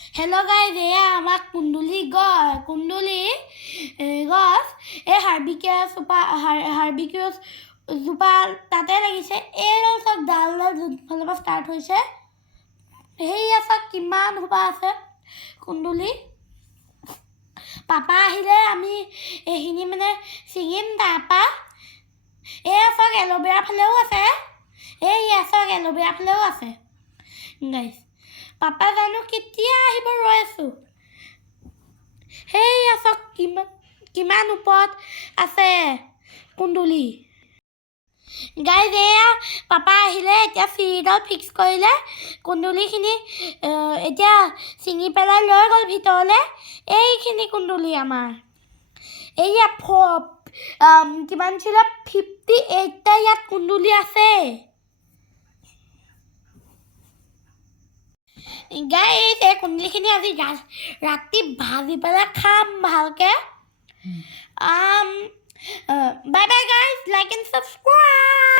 Hello guys, এয়া আমাক কুন্দুলি গছ এই হাৰ্বিকিউছ জোপা তাতে লাগিছে। এইডাল চব ডালডাল যোনফালৰ পৰা ষ্টাৰ্ট হৈছে সেয়া চব কিমান সোপা আছে কুন্দুলি। পাপা আহিলে আমি এইখিনি মানে ছিঙিম। তাৰপৰা এয়া চব এল'ভেৰা ফালেও আছে, এয়া চব এল'ভেৰা ফালেও আছে গাইছ। পাপা জানো কেতিয়া আহিব ৰৈ আছো। সেয়া চব কিমান ওপৰত আছে কুন্দুলি গাইজ। এয়া পাপা আহিলে এতিয়া চিৰিডাল ফিক্স কৰিলে। কুন্দুলিখিনি এতিয়া ছিঙি পেলাই লৈ গ'ল ভিতৰলৈ। এইখিনি কুন্দুলি আমাৰ এয়া কিমান ছিল 58টা ইয়াত কুন্দুলি আছে গাইজ। এই কুন্দুলিখিনি আজি ৰাতি ভাজি পেলাই খাম ভালকৈ। Bye bye guys, like and subscribe.